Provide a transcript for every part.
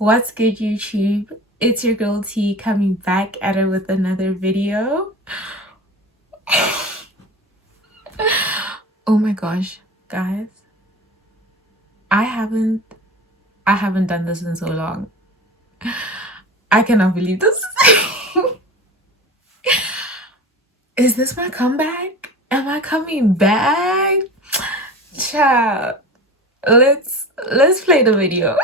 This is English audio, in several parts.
What's good, YouTube? It's your girl T coming back at it with another video. Oh my gosh, guys. I haven't done this in so long. I cannot believe this. Is this my comeback? Am I coming back? Child, let's play the video.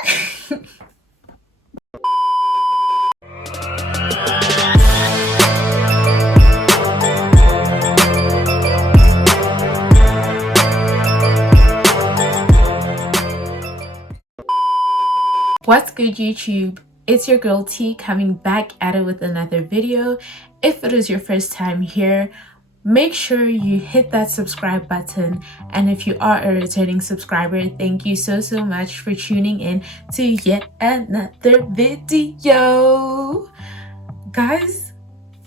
What's good, YouTube? It's your girl T coming back at it with another video. If it is your first time here, make sure you hit that subscribe button, and if you are a returning subscriber, thank you so much for tuning in to yet another video. Guys,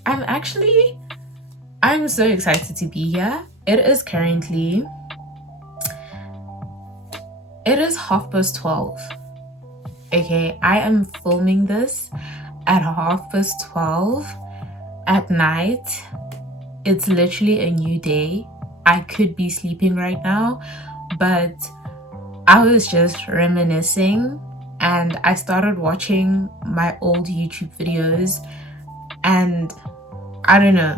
I'm so excited to be here. It is 12:30. Okay, I am filming this at 12:30 at night. It's literally a new day. I could be sleeping right now, but I was just reminiscing and I started watching my old YouTube videos, and I don't know,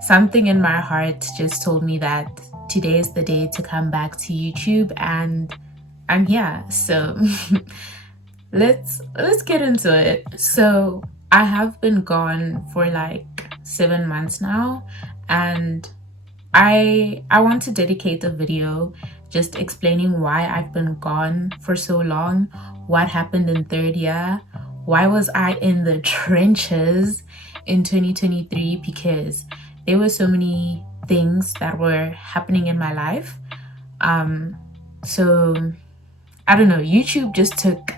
something in my heart just told me that today is the day to come back to YouTube, and I'm here. So let's get into it. So I have been gone for like 7 months now, and I want to dedicate a video just explaining why I've been gone for so long, what happened in third year, why was I in the trenches in 2023, because there were so many things that were happening in my life. So I don't know, YouTube just took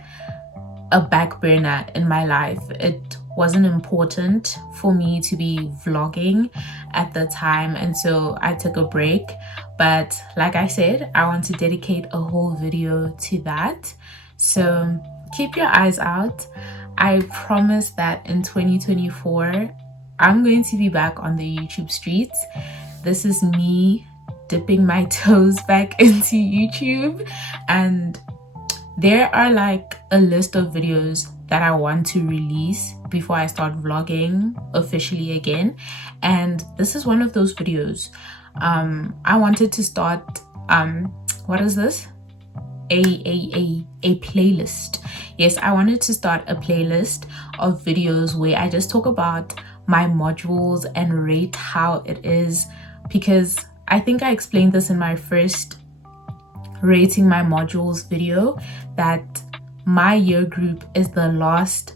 a back burner in my life. It wasn't important for me to be vlogging at the time, and so I took a break. But like I said, I want to dedicate a whole video to that, so keep your eyes out. I promise that in 2024 I'm going to be back on the YouTube streets. This is me dipping my toes back into YouTube, and there are like a list of videos that I want to release before I start vlogging officially again, and this is one of those videos. I wanted to start what is this? A playlist. Yes, I wanted to start a playlist of videos where I just talk about my modules and rate how it is, because I think I explained this in my first rating my modules video, that my year group is the last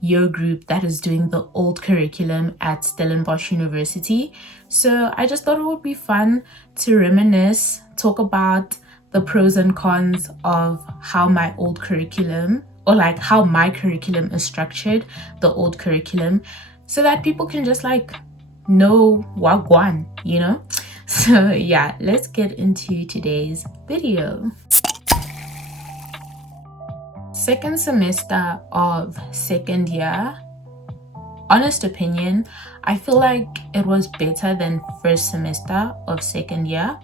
year group that is doing the old curriculum at Stellenbosch University. So I just thought it would be fun to reminisce, talk about the pros and cons of how my old curriculum, or like how my curriculum is structured, the old curriculum, so that people can just like know wagwan, you know? So yeah, let's get into today's video. Second semester of second year, honest opinion, I feel like it was better than first semester of second year.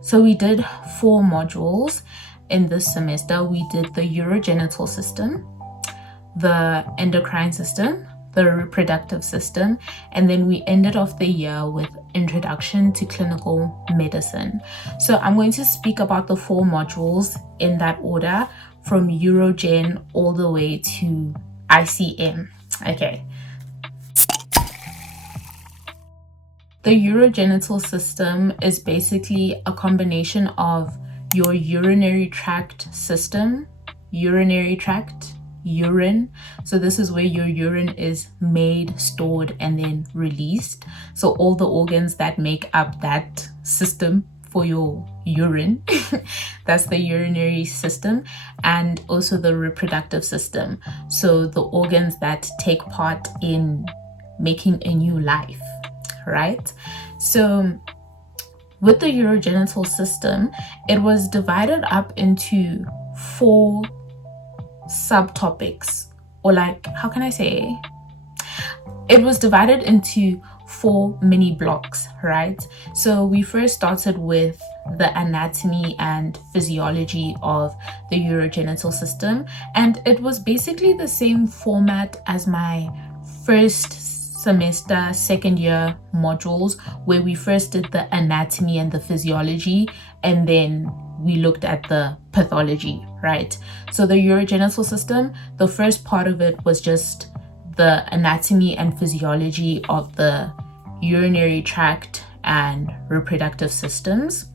So we did 4 modules in this semester. We did the Urogenital System, the Endocrine System, the Reproductive System, and then we ended off the year with Introduction to Clinical Medicine. So I'm going to speak about the 4 modules in that order, from Urogen all the way to ICM. Okay. The urogenital system is basically a combination of your urinary tract system, urine. So this is where your urine is made, stored, and then released. So all the organs that make up that system for your urine, that's the urinary system, and also the reproductive system. So the organs that take part in making a new life, right? So with the urogenital system, it was divided up into 4 subtopics, or like, how can I say? It was divided into 4 mini blocks, right? So we first started with the anatomy and physiology of the urogenital system, and it was basically the same format as my first semester second year modules, where we first did the anatomy and the physiology, and then we looked at the pathology, right? So the urogenital system, the first part of it was just the anatomy and physiology of the urinary tract and reproductive systems.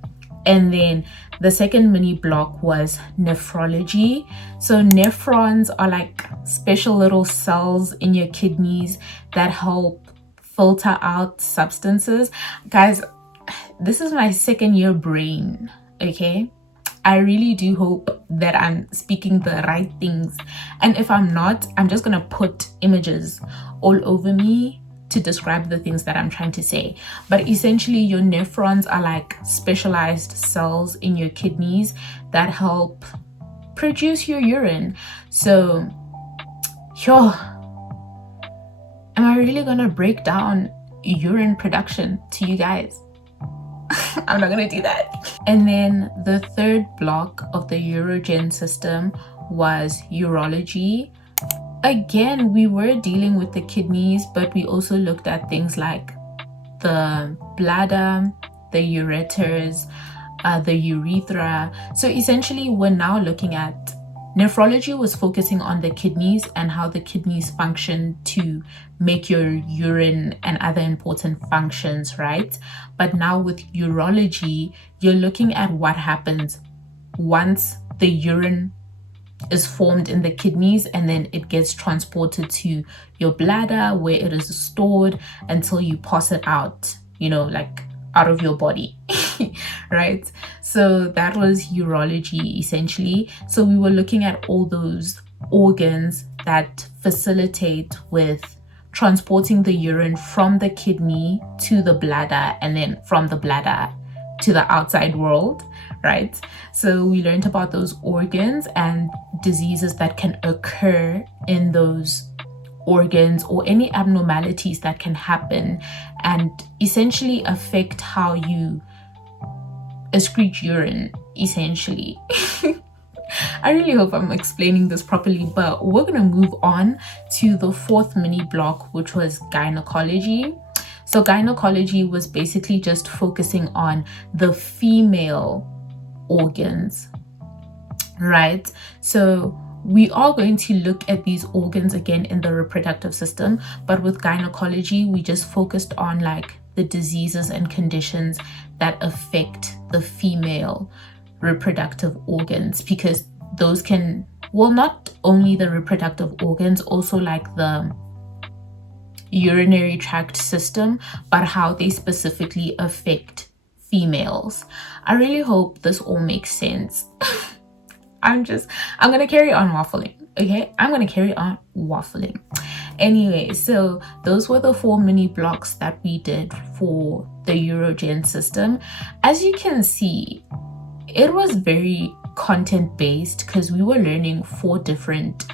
And then the second mini block was nephrology. So nephrons are like special little cells in your kidneys that help filter out substances. Guys, this is my second year brain, okay? I really do hope that I'm speaking the right things. And if I'm not, I'm just gonna put images all over me to describe the things that I'm trying to say. But essentially, your nephrons are like specialized cells in your kidneys that help produce your urine. So, am I really gonna break down urine production to you guys? I'm not gonna do that. And then the third block of the urogen system was urology. Again, we were dealing with the kidneys, but we also looked at things like the bladder, the ureters, the urethra. So essentially, we're now looking at nephrology was focusing on the kidneys and how the kidneys function to make your urine and other important functions, right? But now with urology, you're looking at what happens once the urine is formed in the kidneys and then it gets transported to your bladder, where it is stored until you pass it out, like out of your body. Right? So that was urology essentially. So we were looking at all those organs that facilitate with transporting the urine from the kidney to the bladder, and then from the bladder to the outside world, right? So we learned about those organs and diseases that can occur in those organs, or any abnormalities that can happen and essentially affect how you excrete urine, essentially. I really hope I'm explaining this properly, but we're going to move on to the fourth mini block, which was gynecology. So gynecology was basically just focusing on the female organs, right? So we are going to look at these organs again in the reproductive system, but with gynecology, we just focused on like the diseases and conditions that affect the female reproductive organs, because those can, well, not only the reproductive organs, also like the urinary tract system, but how they specifically affect females. I really hope this all makes sense. I'm gonna carry on waffling, okay? I'm gonna carry on waffling. Anyway, so those were the 4 mini blocks that we did for the urogen system. As you can see, it was very content-based because we were learning 4 different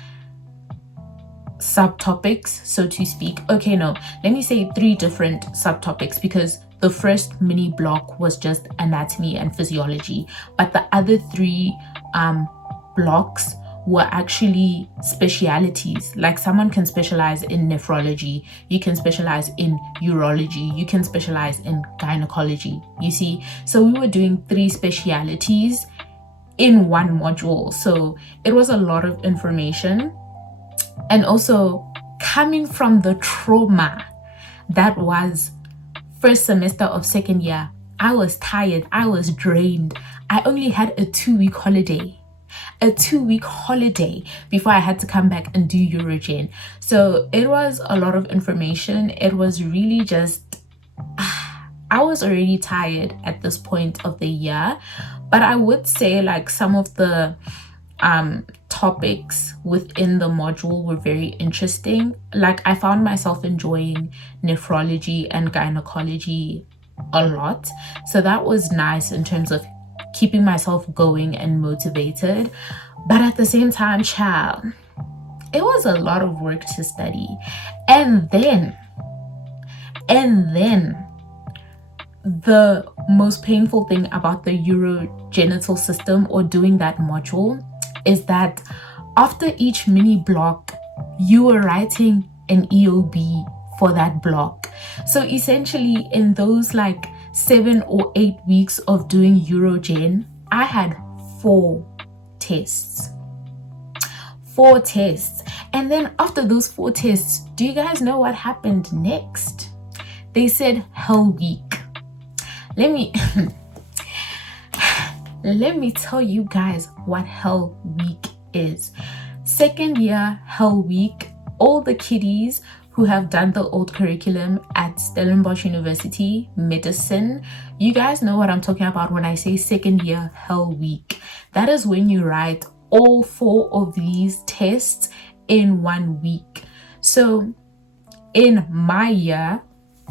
subtopics, so to speak. Okay, no, let me say 3 different subtopics, because the first mini block was just anatomy and physiology, but the other 3 blocks were actually specialities. Like someone can specialize in nephrology, you can specialize in urology, you can specialize in gynecology, you see? So we were doing 3 specialities in one module. So it was a lot of information. And also coming from the trauma that was first semester of second year, I was tired, I was drained. I only had a 2-week holiday. A 2-week holiday before I had to come back and do Urogen. So it was a lot of information. It was really just, I was already tired at this point of the year, but I would say like some of the topics within the module were very interesting. Like I found myself enjoying nephrology and gynecology a lot. So that was nice in terms of keeping myself going and motivated. But at the same time, child, it was a lot of work to study. And then the most painful thing about the urogenital system, or doing that module, is that after each mini block, you were writing an EOB for that block. So essentially, in those like 7 or 8 weeks of doing Urogen, I had 4 tests. 4 tests. And then after those 4 tests, do you guys know what happened next? They said Hell Week. Let me tell you guys what Hell Week is. Second year Hell Week, all the kiddies who have done the old curriculum at Stellenbosch University, medicine, you guys know what I'm talking about when I say second year Hell Week. That is when you write all 4 of these tests in 1 week. So in my year,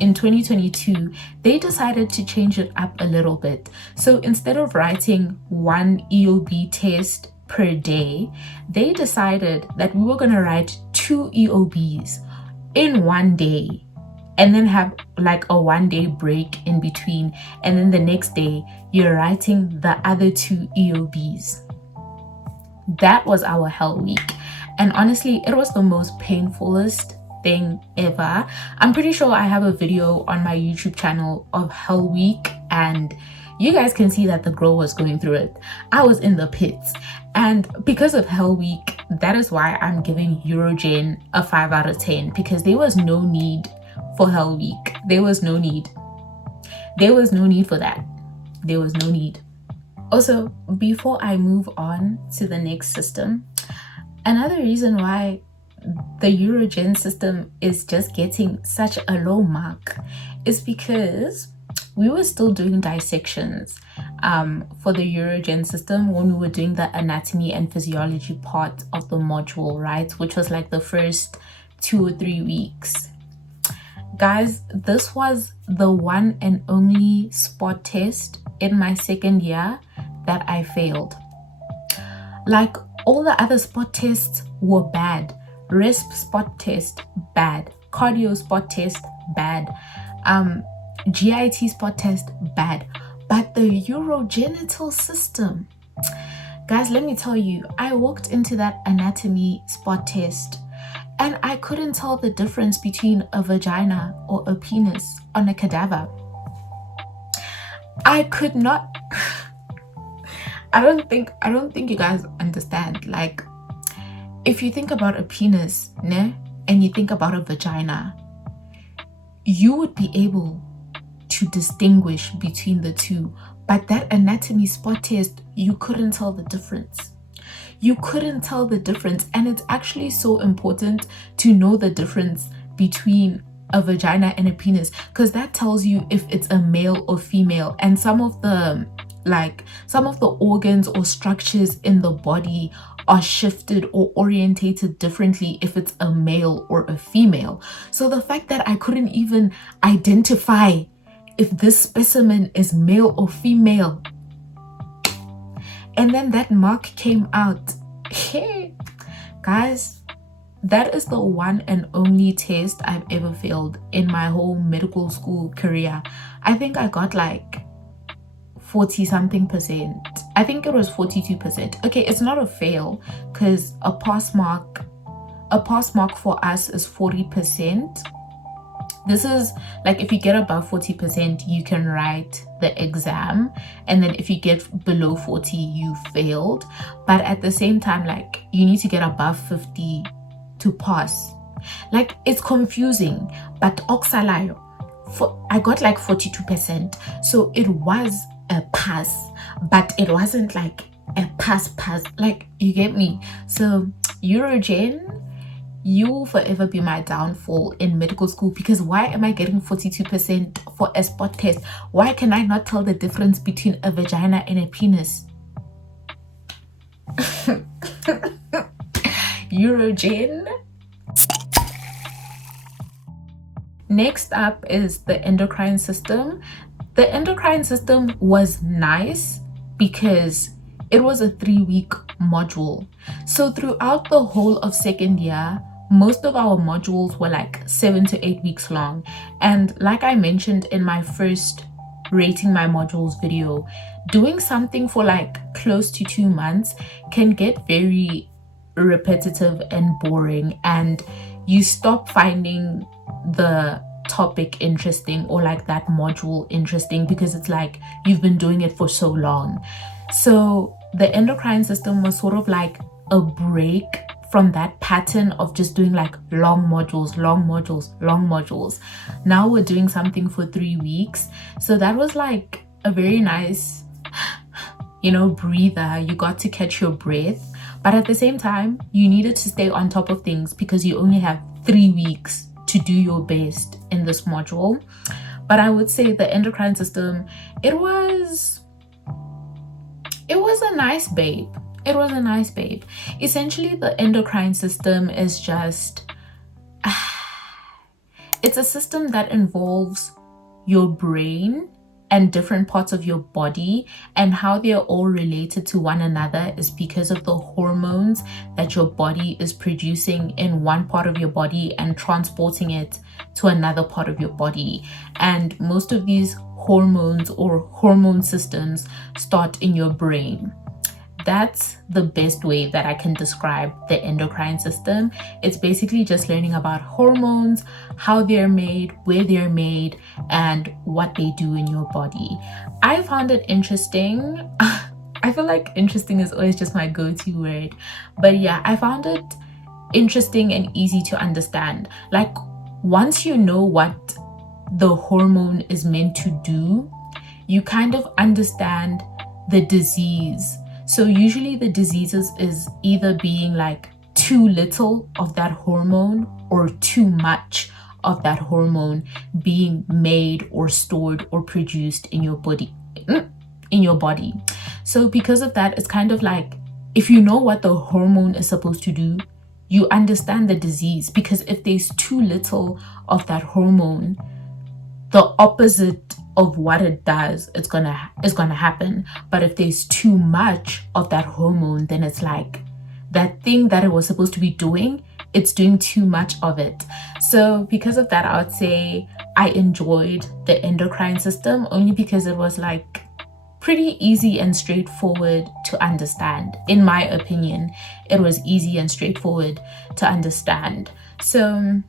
in 2022, they decided to change it up a little bit. So instead of writing 1 EOB test per day, they decided that we were going to write 2 EOBs in 1 day, and then have like a 1-day break in between, and then the next day you're writing the other 2 EOBs. That was our Hell Week, and honestly, it was the most painfulest thing ever. I'm pretty sure I have a video on my YouTube channel of Hell Week, and you guys can see that the girl was going through it. I was in the pits, and because of Hell Week, that is why I'm giving Urogen a 5 out of 10, because there was no need for Hell Week. There was no need for that. There was no need. Also, before I move on to the next system, another reason why the Urogenital System is just getting such a low mark is because we were still doing dissections for the Urogenital System when we were doing the anatomy and physiology part of the module, right? Which was like the first 2 or 3 weeks. Guys, this was the one and only spot test in my second year that I failed. Like, all the other spot tests were bad. RESP spot test, bad. Cardio spot test, bad. GIT spot test, bad. But the urogenital system, guys, let me tell you, I walked into that anatomy spot test and I couldn't tell the difference between a vagina or a penis on a cadaver. I could not. I don't think you guys understand. Like, if you think about a penis, ne, and you think about a vagina, you would be able to distinguish between the two. But that anatomy spot test, you couldn't tell the difference. You couldn't tell the difference. And it's actually so important to know the difference between a vagina and a penis, because that tells you if it's a male or female. And some of the organs or structures in the body are shifted or orientated differently if it's a male or a female. So the fact that I couldn't even identify if this specimen is male or female, and then that mark came out, hey guys, that is the one and only test I've ever failed in my whole medical school career. I think I got like 40 something percent. I think it was 42%. Okay, it's not a fail, because a pass mark for us is 40%. This is like, if you get above 40%, you can write the exam, and then if you get below 40, you failed. But at the same time, like, you need to get above 50 to pass. Like, it's confusing. But oxalayo, I got like 42%, so it was a pass, but it wasn't like a pass, like, you get me? So Urogen, you will forever be my downfall in medical school, because why am I getting 42% for a spot test? Why can I not tell the difference between a vagina and a penis? Urogen. Next up is the endocrine system. The endocrine system was nice because it was a 3-week module. So throughout the whole of second year, most of our modules were like 7 to 8 weeks long. And like I mentioned in my first rating my modules video, doing something for like close to 2 months can get very repetitive and boring, and you stop finding the topic interesting or like that module interesting because it's like you've been doing it for so long. So the endocrine system was sort of like a break from that pattern of just doing like long modules. Now we're doing something for 3 weeks. So that was like a very nice, breather. You got to catch your breath. But at the same time, you needed to stay on top of things because you only have 3 weeks to do your best in this module. But I would say the endocrine system, it was a nice babe. Essentially, the endocrine system is just, it's a system that involves your brain and different parts of your body, and how they're all related to one another is because of the hormones that your body is producing in one part of your body and transporting it to another part of your body. And most of these hormones or hormone systems start in your brain. That's the best way that I can describe the endocrine system. It's basically just learning about hormones, how they're made, where they're made, and what they do in your body. I found it interesting. I feel like interesting is always just my go-to word. But yeah, I found it interesting and easy to understand. Like, once you know what the hormone is meant to do, you kind of understand the disease. So usually the diseases is either being like too little of that hormone or too much of that hormone being made or stored or produced in your body. So because of that, it's kind of like, if you know what the hormone is supposed to do, you understand the disease. Because if there's too little of that hormone, the opposite of what it does is gonna happen. But if there's too much of that hormone, then it's like that thing that it was supposed to be doing, it's doing too much of it. So because of that, I would say I enjoyed the endocrine system only because it was like pretty easy and straightforward to understand. In my opinion, it was easy and straightforward to understand. So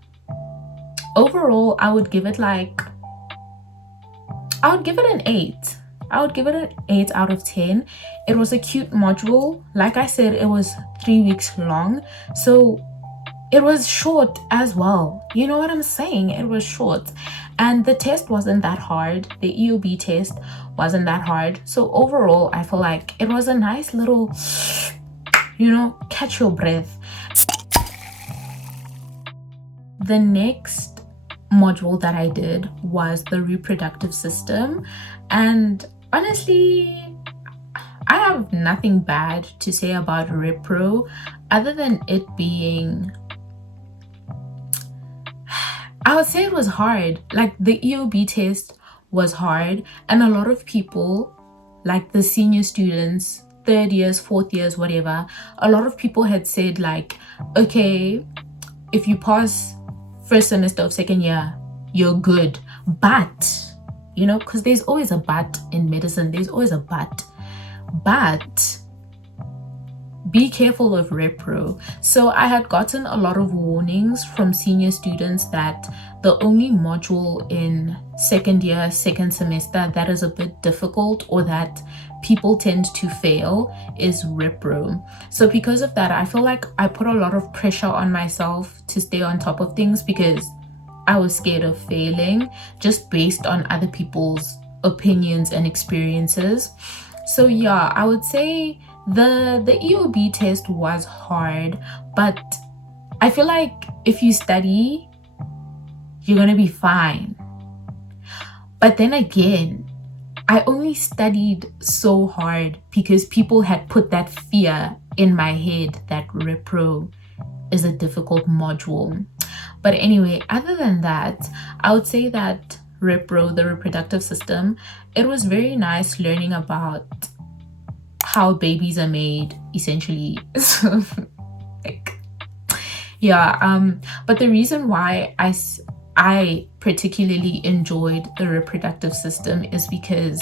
overall, I would give it an 8. I would give it an 8 out of 10. It was a cute module. Like I said, it was 3 weeks long. So it was short as well. You know what I'm saying? It was short. And the test wasn't that hard. The EOB test wasn't that hard. So overall, I feel like it was a nice little, catch your breath. The next module that I did was the reproductive system, and honestly I have nothing bad to say about repro other than it being, I would say it was hard. Like, the EOB test was hard, and a lot of people, like the senior students, 3rd years, 4th years, whatever, a lot of people had said like, okay, if you pass first semester of second year, you're good. But, because there's always a but in medicine, there's always a but be careful of repro. So I had gotten a lot of warnings from senior students that the only module in second year, second semester that is a bit difficult or that people tend to fail is repro. So because of that, I feel like I put a lot of pressure on myself to stay on top of things because I was scared of failing just based on other people's opinions and experiences. So yeah, I would say the EOB test was hard, but I feel like if you study, you're gonna be fine. But then again, I only studied so hard because people had put that fear in my head that repro is a difficult module. But anyway, other than that, I would say that repro, the reproductive system, it was very nice learning about how babies are made, essentially. So like, yeah, but the reason why I particularly enjoyed the reproductive system is because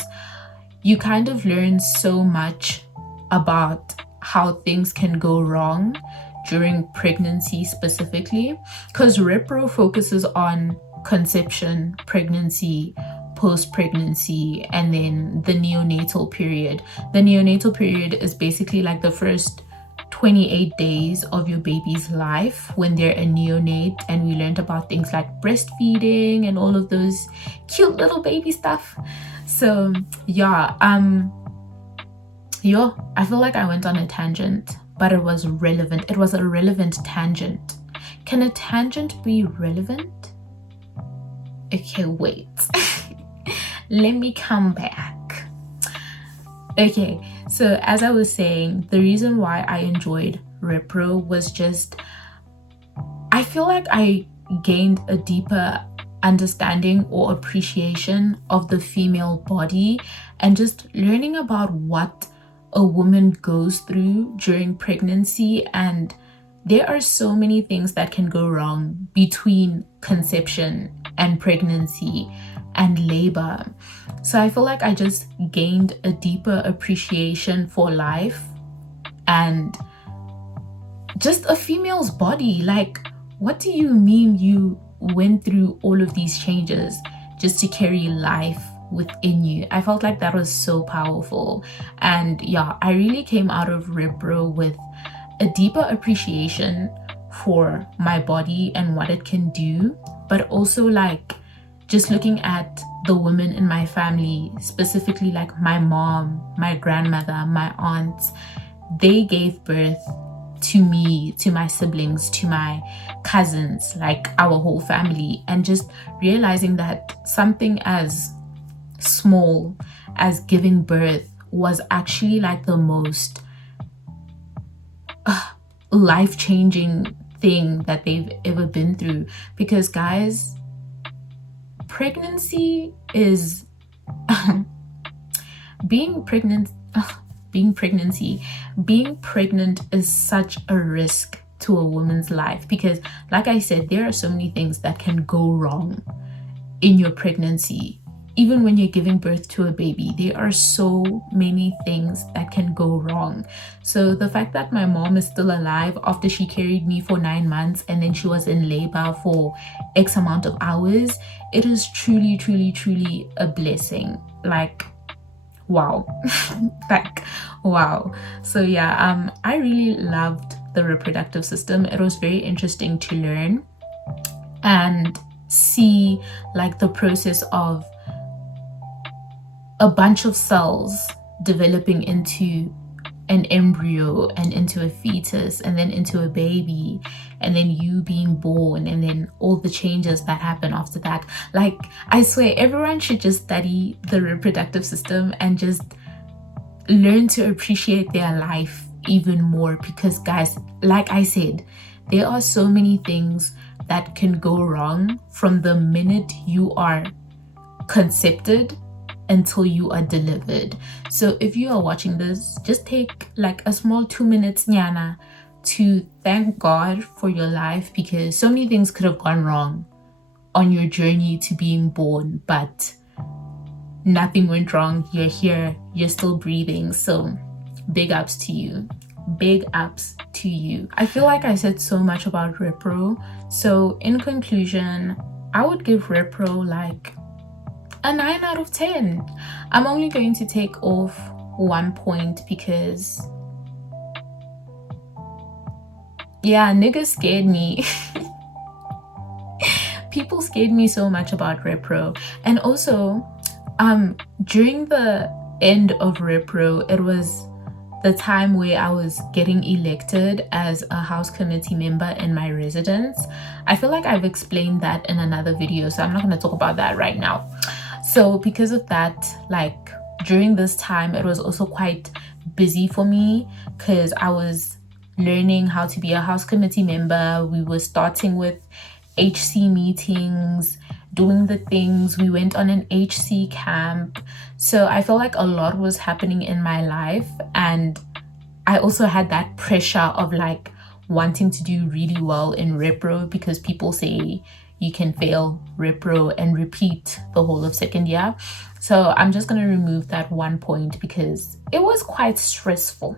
you kind of learn so much about how things can go wrong during pregnancy specifically, because repro focuses on conception, pregnancy, post-pregnancy, and then the neonatal period. The neonatal period is basically like the first 28 days of your baby's life when they're a neonate, and we learned about things like breastfeeding and all of those cute little baby stuff. So yeah, I feel like I went on a tangent, but it was relevant. It was a relevant tangent. Can a tangent be relevant? Okay, wait. Let me come back. Okay, so as I was saying, the reason why I enjoyed Repro was just, I feel like I gained a deeper understanding or appreciation of the female body, and just learning about what a woman goes through during pregnancy. And there are so many things that can go wrong between conception and pregnancy and labor. So I feel like I just gained a deeper appreciation for life and just a female's body. Like, what do you mean you went through all of these changes just to carry life within you? I felt like that was so powerful. And yeah, I really came out of Repro with a deeper appreciation for my body and what it can do, but also like just looking at the women in my family, specifically like my mom, my grandmother, my aunts. They gave birth to me, to my siblings, to my cousins, like our whole family. And just realizing that something as small as giving birth was actually like the most life-changing thing that they've ever been through. Because guys, pregnancy is being pregnant is such a risk to a woman's life, because like I said, there are so many things that can go wrong in your pregnancy. Even when you're giving birth to a baby, there are so many things that can go wrong. So the fact that my mom is still alive after she carried me for 9 months and then she was in labor for X amount of hours, it is truly, truly, truly a blessing. Like, wow. Like, wow. So yeah, I really loved the reproductive system. It was very interesting to learn and see like the process of a bunch of cells developing into an embryo and into a fetus and then into a baby, and then you being born, and then all the changes that happen after that. Like, I swear everyone should just study the reproductive system and just learn to appreciate their life even more, because guys, like I said, there are so many things that can go wrong from the minute you are conceived until you are delivered. So if you are watching this, just take like a small 2 minutes nyana to thank God for your life, because so many things could have gone wrong on your journey to being born, but nothing went wrong. You're here, you're still breathing. So big ups to you. Big ups to you. I feel like I said so much about Repro. So in conclusion, I would give Repro like a 9 out of 10. I'm only going to take off 1 point because, yeah, niggas scared me. People scared me so much about Repro. And also, during the end of Repro, it was the time where I was getting elected as a house committee member in my residence. I feel like I've explained that in another video, so I'm not going to talk about that right now. So because of that, like during this time, it was also quite busy for me because I was learning how to be a house committee member. We were starting with HC meetings, doing the things. We went on an HC camp. So I feel like a lot was happening in my life, and I also had that pressure of like wanting to do really well in repro, because people say you can fail repro and repeat the whole of second year. So I'm just going to remove that one point because it was quite stressful.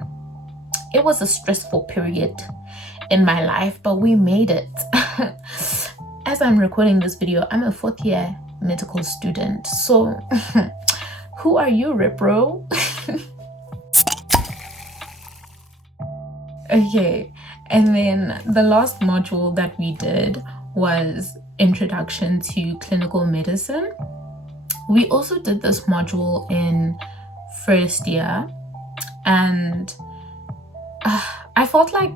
It was a stressful period in my life, but we made it. As I'm recording this video, I'm a 4th year medical student. So who are you, repro? Okay, and then the last module that we did was Introduction to Clinical Medicine. We also did this module in first year, and I felt like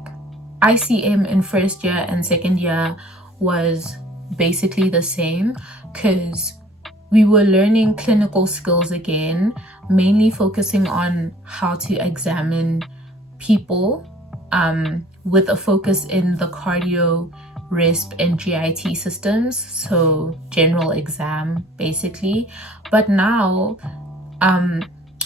ICM in first year and second year was basically the same, because we were learning clinical skills again, mainly focusing on how to examine people, with a focus in the cardio, resp, and GIT systems, so general exam basically. But now,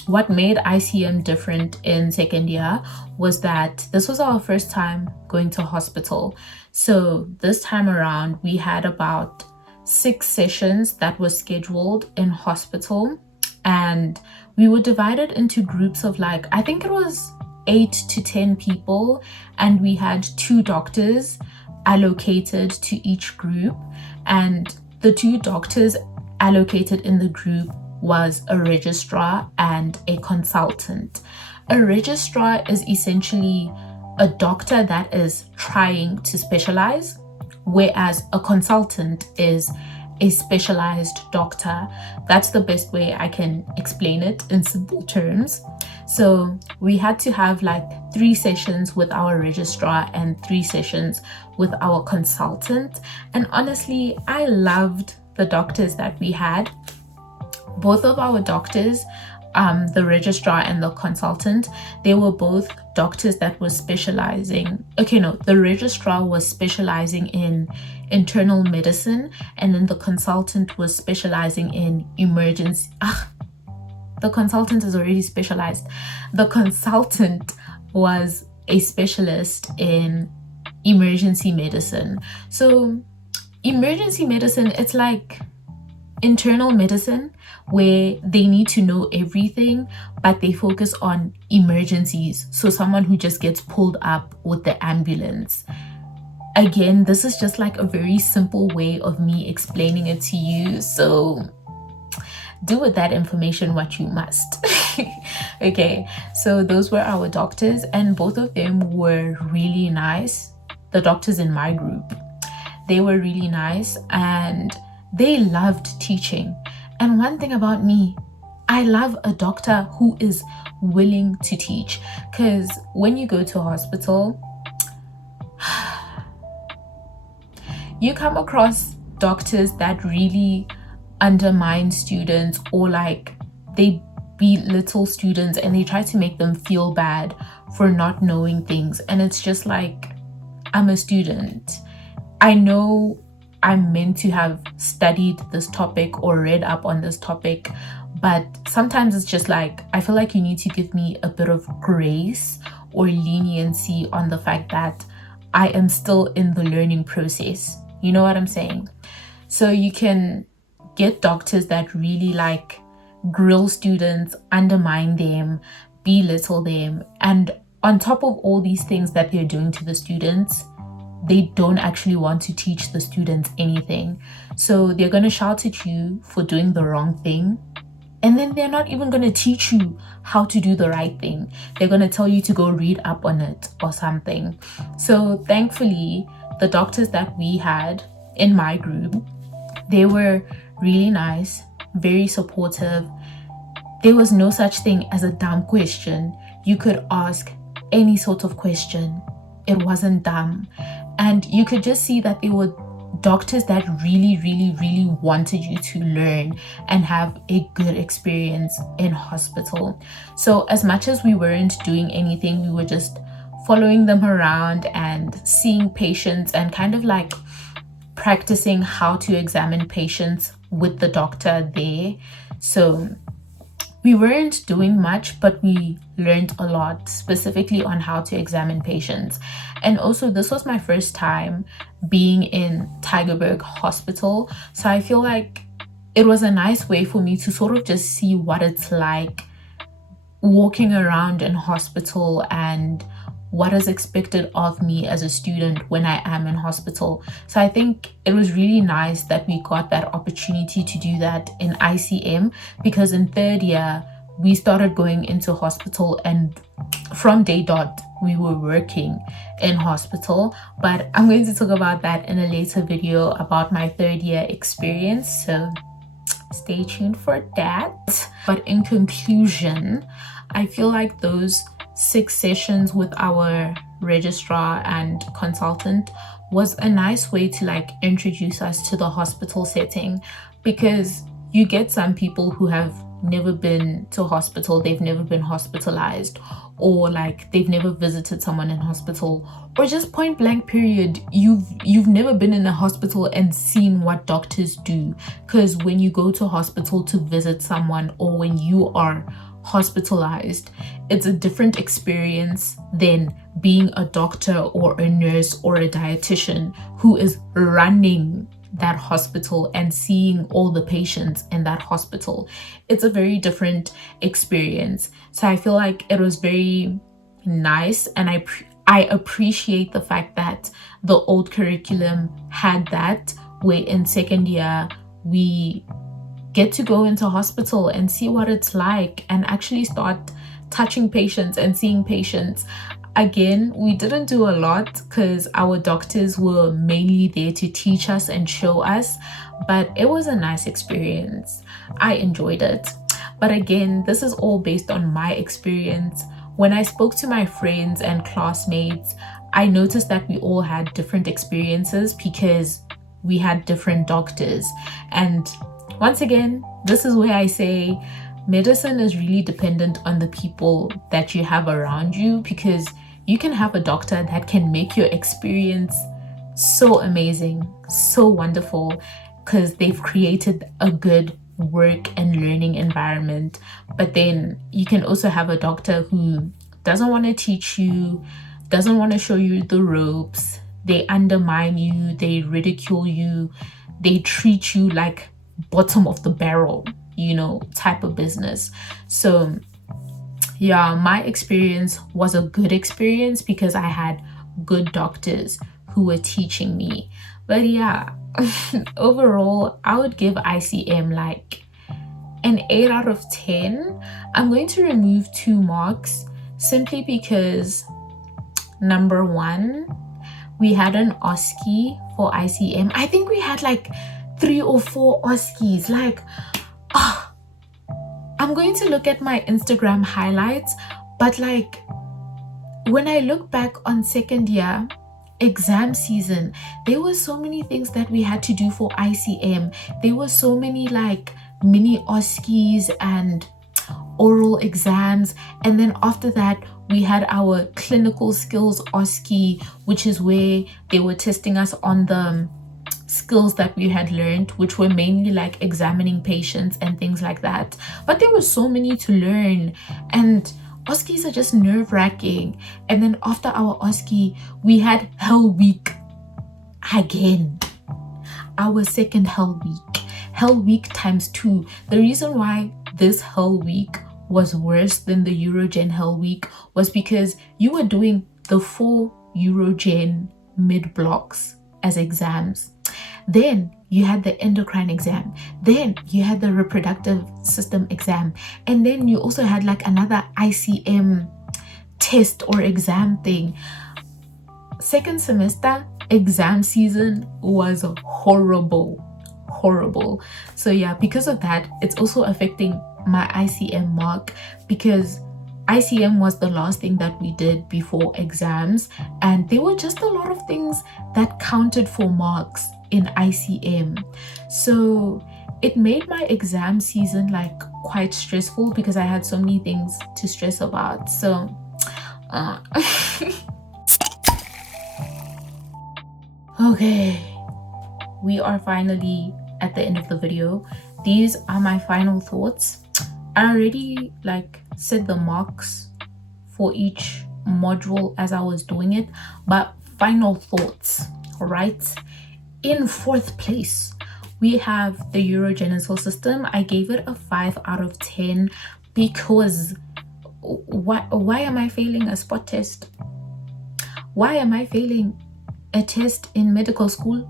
what made ICM different in second year was that this was our first time going to hospital. So this time around, we had about 6 sessions that were scheduled in hospital, and we were divided into groups of like, I think it was 8 to 10 people, and we had 2 doctors allocated to each group, and the 2 doctors allocated in the group was a registrar and a consultant. A registrar is essentially a doctor that is trying to specialize, whereas a consultant is a specialized doctor. That's the best way I can explain it in simple terms. So we had to have like 3 sessions with our registrar and 3 sessions with our consultant. And honestly, I loved the doctors that we had. Both of our doctors, the registrar and the consultant, they were both doctors that were specializing. Okay, no, the registrar was specializing in internal medicine, and then the consultant was specializing in emergency. The consultant is already specialized. The consultant was a specialist in emergency medicine. So emergency medicine, it's like internal medicine where they need to know everything, but they focus on emergencies. So someone who just gets pulled up with the ambulance. Again, this is just like a very simple way of me explaining it to you. So do with that information what you must. Okay, so those were our doctors, and both of them were really nice. The doctors in my group, they were really nice, and they loved teaching. And one thing about me, I love a doctor who is willing to teach, because when you go to a hospital, you come across doctors that really undermine students, or like they belittle students and they try to make them feel bad for not knowing things. And it's just like, I'm a student. I know I'm meant to have studied this topic or read up on this topic, but sometimes it's just like, I feel like you need to give me a bit of grace or leniency on the fact that I am still in the learning process. You know what I'm saying? So you can get doctors that really like grill students, undermine them, belittle them, and on top of all these things that they're doing to the students, they don't actually want to teach the students anything. So they're going to shout at you for doing the wrong thing, and then they're not even going to teach you how to do the right thing. They're going to tell you to go read up on it or something. So thankfully, the doctors that we had in my group, they were really nice, very supportive. There was no such thing as a dumb question. You could ask any sort of question. It wasn't dumb. And you could just see that they were doctors that really, really, really wanted you to learn and have a good experience in hospital. So as much as we weren't doing anything, we were just following them around and seeing patients and kind of like practicing how to examine patients with the doctor there. So we weren't doing much, but we learned a lot, specifically on how to examine patients. And also, this was my first time being in Tygerberg Hospital. So I feel like it was a nice way for me to sort of just see what it's like walking around in hospital and what is expected of me as a student when I am in hospital. So I think it was really nice that we got that opportunity to do that in ICM, because in third year we started going into hospital, and from day dot we were working in hospital. But I'm going to talk about that in a later video about my third year experience, so stay tuned for that. But in conclusion, I feel like those 6 sessions with our registrar and consultant was a nice way to like introduce us to the hospital setting, because you get some people who have never been to hospital, they've never been hospitalized, or like they've never visited someone in hospital, or just point blank period, you've never been in a hospital and seen what doctors do. Because when you go to hospital to visit someone, or when you are hospitalized, it's a different experience than being a doctor or a nurse or a dietitian who is running that hospital and seeing all the patients in that hospital. It's a very different experience. So I feel like it was very nice, and I appreciate the fact that the old curriculum had that, where in second year we get to go into hospital and see what it's like and actually start touching patients and seeing patients. Again, we didn't do a lot because our doctors were mainly there to teach us and show us, but it was a nice experience. I enjoyed it. But again, this is all based on my experience. When I spoke to my friends and classmates, I noticed that we all had different experiences because we had different doctors. And once again, this is where I say medicine is really dependent on the people that you have around you, because you can have a doctor that can make your experience so amazing, so wonderful, because they've created a good work and learning environment. But then you can also have a doctor who doesn't want to teach you, doesn't want to show you the ropes. They undermine you, they ridicule you, they treat you like bottom of the barrel, type of business. So yeah, my experience was a good experience because I had good doctors who were teaching me. But yeah, overall, I would give ICM like an 8 out of 10. I'm going to remove 2 marks simply because, number 1, we had an OSCE for ICM. I think we had like 3 or 4 OSCEs. I'm going to look at my Instagram highlights, but like when I look back on second year exam season, there were so many things that we had to do for ICM. There were so many like mini OSCEs and oral exams, and then after that we had our clinical skills OSCE, which is where they were testing us on the skills that we had learned, which were mainly like examining patients and things like that. But there was so many to learn, and OSCEs are just nerve-wracking. And then after our OSCE, we had Hell Week again, our second Hell Week times 2. The reason why this Hell Week was worse than the Eurogen Hell Week was because you were doing the 4 Eurogen mid-blocks as exams. Then you had the endocrine exam, then you had the reproductive system exam, and then you also had like another ICM test or exam thing. Second semester exam season was horrible. So yeah, because of that, it's also affecting my ICM mark, because ICM was the last thing that we did before exams, and there were just a lot of things that counted for marks in ICM. So it made my exam season like quite stressful because I had so many things to stress about. So okay, we are finally at the end of the video. These are my final thoughts. I already said the marks for each module as I was doing it, but final thoughts, right? In fourth place, we have the Urogenital System. I gave it a 5 out of 10 because why am I failing a spot test? Why am I failing a test in medical school?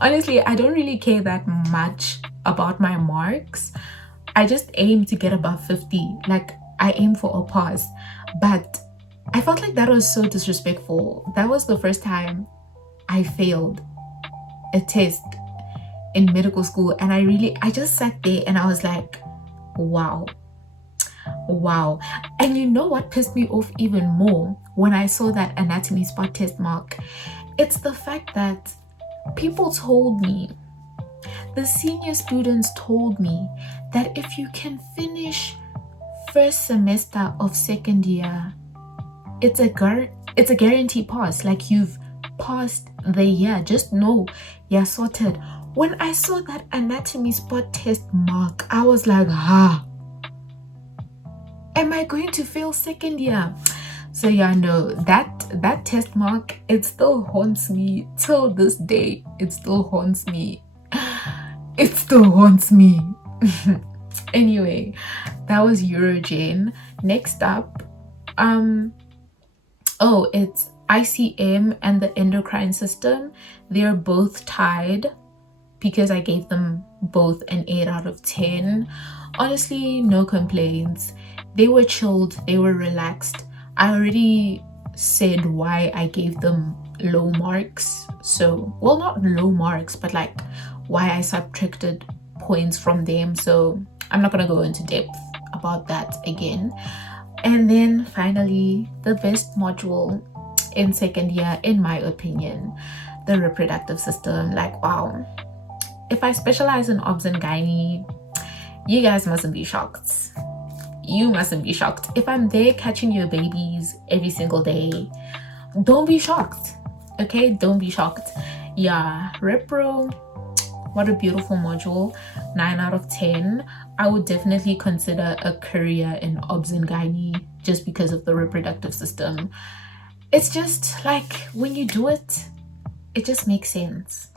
Honestly, I don't really care that much about my marks. I just aim to get above 50. I aim for a pass. But I felt like that was so disrespectful. That was the first time I failed a test in medical school, and I just sat there and I was like, wow. And you know what pissed me off even more when I saw that anatomy spot test mark? It's the fact that people told me, the senior students told me, that if you can finish first semester of second year, it's a guaranteed pass. You've passed the year. Just know you're sorted. When I saw that anatomy spot test mark, I was like, am I going to fail second year? So yeah, no, that test mark, it still haunts me till this day. It still haunts me. Anyway, that was Urogen. Next up, it's ICM and the Endocrine System. They're both tied because I gave them both an 8 out of 10. Honestly, no complaints. They were chilled, they were relaxed. I already said why I gave them low marks. So, well, not low marks, but why I subtracted points from them. So I'm not gonna go into depth about that again. And then finally, the best module in second year, in my opinion, the reproductive system. Wow. If I specialize in obs and gynae, you guys mustn't be shocked. You mustn't be shocked. If I'm there catching your babies every single day, don't be shocked. Okay, don't be shocked. Yeah, Repro, what a beautiful module. 9 out of 10. I would definitely consider a career in obs and gynae just because of the reproductive system. It's just when you do it, it just makes sense.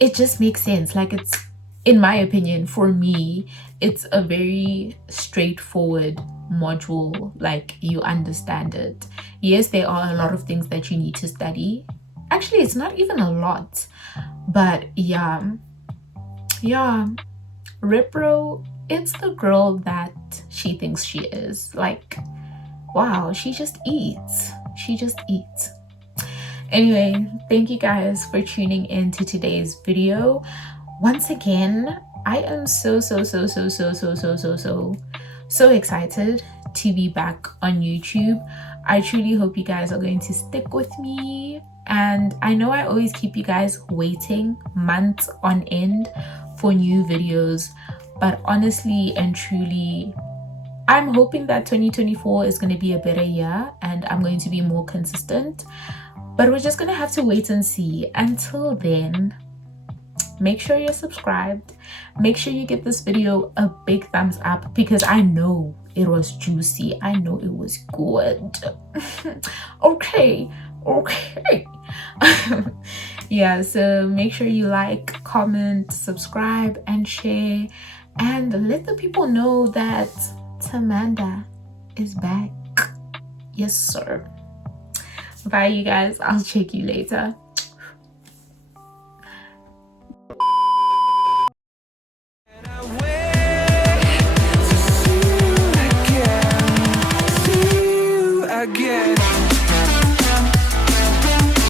It just makes sense. It's, in my opinion, for me, it's a very straightforward module. You understand it. Yes, there are a lot of things that you need to study. Actually, it's not even a lot. But yeah. Repro, it's the girl that she thinks she is. Wow, she just eats. Anyway, thank you guys for tuning in to today's video. Once again, I am so excited to be back on YouTube. I truly hope you guys are going to stick with me. And I know I always keep you guys waiting months on end for new videos, but honestly and truly, I'm hoping that 2024 is going to be a better year and I'm going to be more consistent. But we're just going to have to wait and see. Until then, make sure you're subscribed. Make sure you give this video a big thumbs up because I know it was juicy. I know it was good. Okay. Yeah, so make sure you like, comment, subscribe, and share. And let the people know that Tamanda is back. Yes, sir. Bye, you guys. I'll check you later.